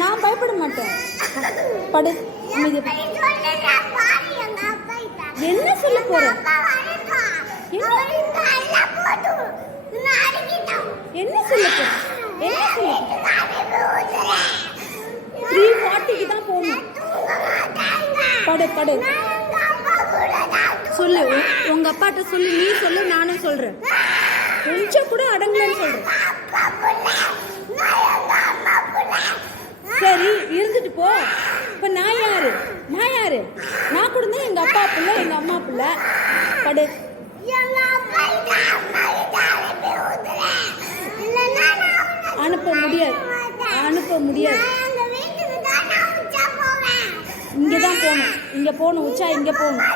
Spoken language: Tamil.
நான் பயப்பட மாட்டேன். படு. என்ன சொல்ல போற? என்ன சொல்ல போற? 3:40க்கு தான் போகணும். படு. சொல்லு, உங்க அப்பாட்ட சொல்லு. நீ சொல்லு, நானும் சொல்றேன். கொஞ்சம் கூட அடங்கலன்னு சொல்றேன். சரி, இருந்துட்டு போ. இப்ப நான் யாரு? நான் கூட தான் எங்க அப்பா பிள்ளை, எங்க அம்மா பிள்ளை. படு. அனுப்ப முடியாது. இங்கதான் போகணும். உச்சா இங்க போகணும்.